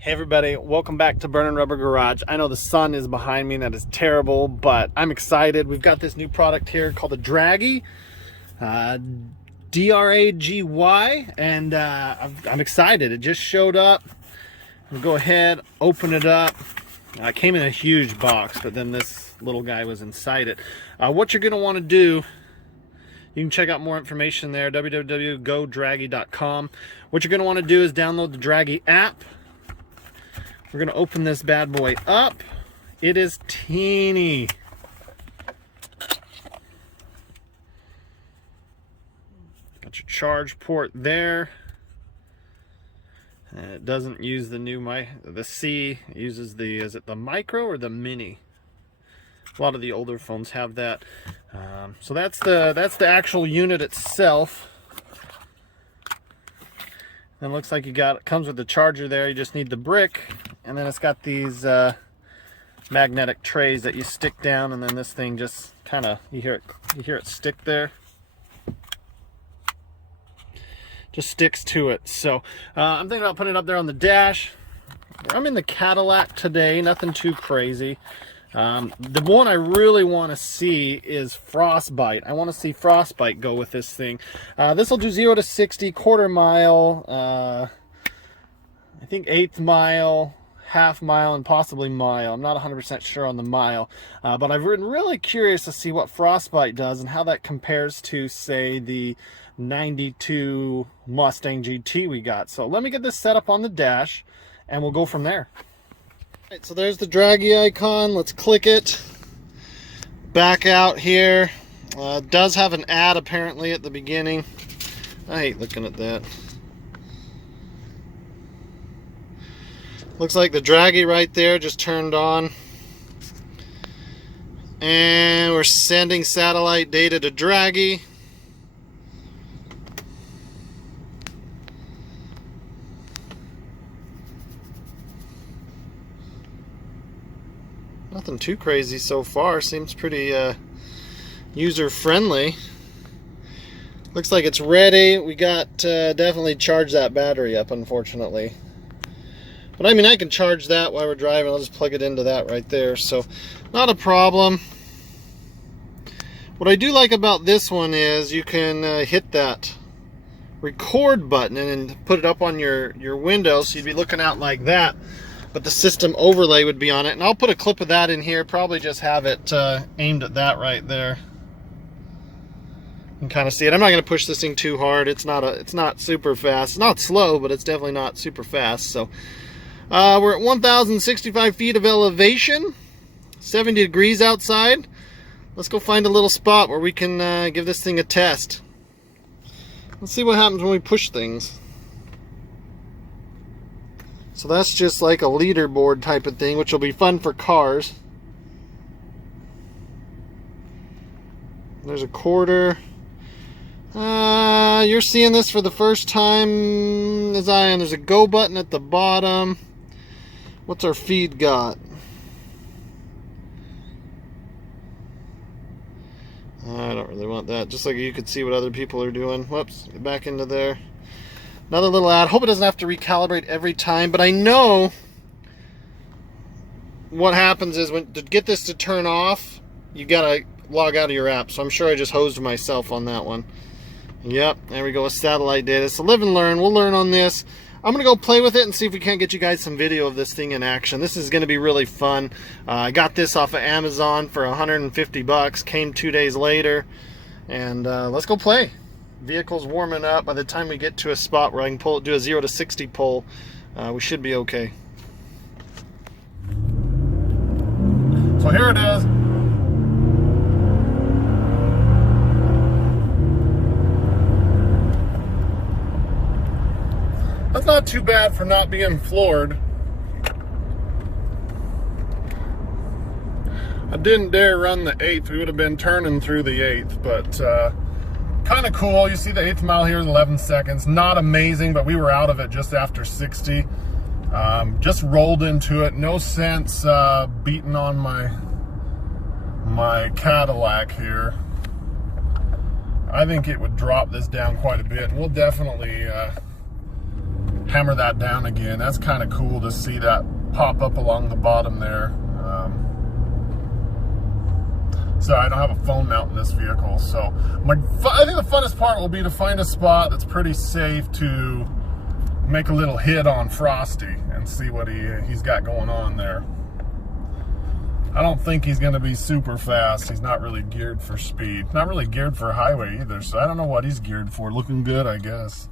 Hey everybody, welcome back to Burning Rubber Garage. I know the sun is behind me and that is terrible, but I'm excited. We've got this new product here called the Dragy, D-R-A-G-Y, and I'm excited. It just showed up. We'll go ahead, open it up. It came in a huge box, but then this little guy was inside it. What you're going to want to do, you can check out more information there, www.godragy.com. What you're going to want to do is download the Dragy app. We're going to open this bad boy up. It is teeny. Got your charge port there. And it doesn't use the new the C. It uses the, is it the micro or the mini? A lot of the older phones have that. So that's the actual unit itself. And it looks like it comes with the charger there. You just need the brick, and then it's got these magnetic trays that you stick down, and then this thing just kind of, you hear it stick there. Just sticks to it. So I'm thinking about putting it up there on the dash. I'm in the Cadillac today, nothing too crazy. The one I really want to see is Frostbite. I want to see Frostbite go with this thing. This will do 0 to 60, quarter mile, I think 1/8 mile, half mile, and possibly mile. I'm not 100% sure on the mile, but I've been really curious to see what Frostbite does and how that compares to, say, the 92 Mustang GT we got. So let me get this set up on the dash, and we'll go from there. Alright, so there's the Dragy icon. Let's click it. Back out here. It does have an ad apparently at the beginning. I hate looking at that. Looks like the Dragy right there just turned on. And we're sending satellite data to Dragy. Nothing too crazy so far. Seems pretty user-friendly. Looks like it's ready. We got definitely charged that battery up, unfortunately. But I mean, I can charge that while we're driving. I'll just plug it into that right there. So, not a problem. What I do like about this one is you can hit that record button and then put it up on your window, so you'd be looking out like that. But the system overlay would be on it, and I'll put a clip of that in here. Probably just have it aimed at that right there. You can kind of see it. I'm not going to push this thing too hard. It's not super fast. It's not slow, but it's definitely not super fast. So we're at 1,065 feet of elevation, 70 degrees outside. Let's go find a little spot where we can give this thing a test. Let's see what happens when we push things. So that's just like a leaderboard type of thing, which will be fun for cars. There's a quarter. You're seeing this for the first time as I am. There's a go button at the bottom. What's our feed got? I don't really want that. Just like you could see what other people are doing. Whoops, get back into there. Another little ad. Hope it doesn't have to recalibrate every time, but I know what happens is to get this to turn off, you gotta log out of your app. So I'm sure I just hosed myself on that one. Yep, there we go with satellite data. So live and learn. We'll learn on this. I'm gonna go play with it and see if we can't get you guys some video of this thing in action. This is gonna be really fun. I got this off of Amazon for 150 bucks. Came 2 days later, and let's go play. Vehicle's warming up. By the time we get to a spot where I can do a 0 to 60 pull, we should be okay. So here it is. That's not too bad for not being floored. I didn't dare run the 8th. We would have been turning through the 8th, but kind of cool. You see the 1/8 mile here is 11 seconds. Not amazing, but we were out of it just after 60. Just rolled into it. No sense beating on my Cadillac here. I think it would drop this down quite a bit. We'll definitely hammer that down again. That's kind of cool to see that pop up along the bottom there. So I don't have a phone mount in this vehicle. So I think the funnest part will be to find a spot that's pretty safe to make a little hit on Frosty and see what he's got going on there. I don't think he's going to be super fast. He's not really geared for speed. Not really geared for highway either, so I don't know what he's geared for. Looking good, I guess.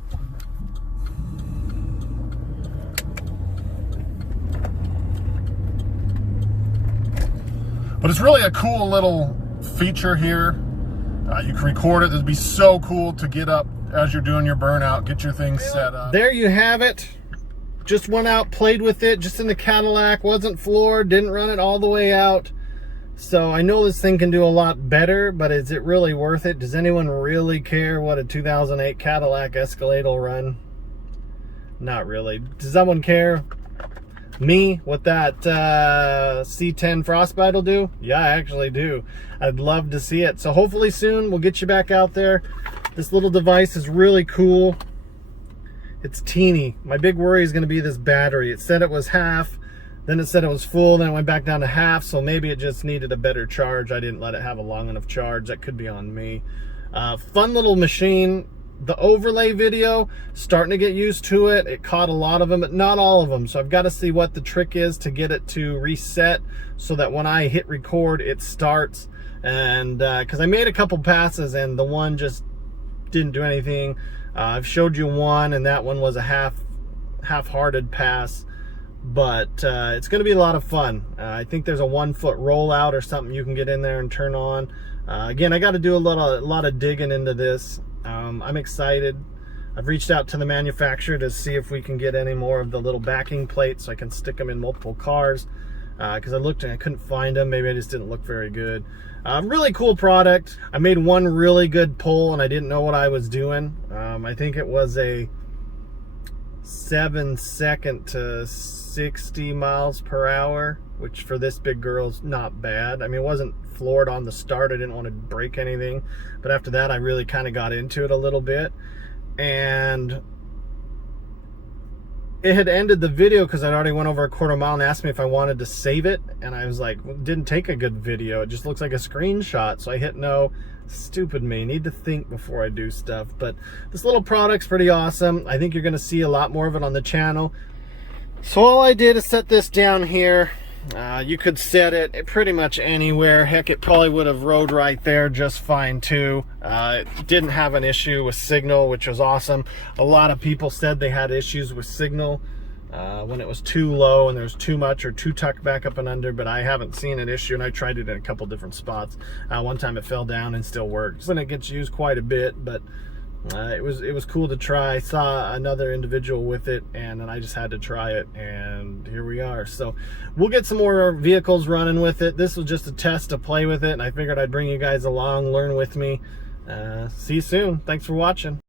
But it's really a cool little feature here. You can record it. It'd be so cool to get up as you're doing your burnout, get your things set up. There you have it. Just went out, played with it, just in the Cadillac, wasn't floored, didn't run it all the way out. So I know this thing can do a lot better, but is it really worth it? Does anyone really care what a 2008 Cadillac Escalade will run? Not really. Does someone care? Me, what that C10 Frostbite will do? Yeah, I actually do. I'd love to see it. So hopefully soon we'll get you back out there. This little device is really cool. It's teeny. My big worry is going to be this battery. It said it was half, then it said it was full, then it went back down to half, so maybe it just needed a better charge. I didn't let it have a long enough charge. That could be on me. Fun little machine. The overlay video, starting to get used to it. It caught a lot of them, but not all of them. So I've got to see what the trick is to get it to reset so that when I hit record, it starts. And because I made a couple passes and the one just didn't do anything. I've showed you one, and that one was a half-hearted pass, but it's going to be a lot of fun. I think there's a 1 foot rollout or something you can get in there and turn on. Again, I got to do a lot of digging into this. I'm excited. I've reached out to the manufacturer to see if we can get any more of the little backing plates so I can stick them in multiple cars, because I looked and I couldn't find them. Maybe I just didn't look very good. Really cool product. I made one really good pull and I didn't know what I was doing. I think it was a 7-second to 60 miles per hour, which for this big girl's not bad. I mean, it wasn't floored on the start. I didn't want to break anything, but after that I really kind of got into it a little bit, and it had ended the video because I'd already went over a quarter mile and asked me if I wanted to save it, and I was like, well, didn't take a good video, it just looks like a screenshot. So I hit no. Stupid me. Need to think before I do stuff. But this little product's pretty awesome. I think you're going to see a lot more of it on the channel. So all I did is set this down here. You could set it pretty much anywhere. Heck, it probably would have rode right there just fine too. It didn't have an issue with signal, which was awesome. A lot of people said they had issues with signal when it was too low and there was too much or too tucked back up and under, but I haven't seen an issue, and I tried it in a couple different spots. One time it fell down and still works, and it gets used quite a bit, but it was cool to try. I saw another individual with it, and then I just had to try it, and here we are. So we'll get some more vehicles running with it. This was just a test to play with it, and I figured I'd bring you guys along, learn with me. See you soon. Thanks for watching.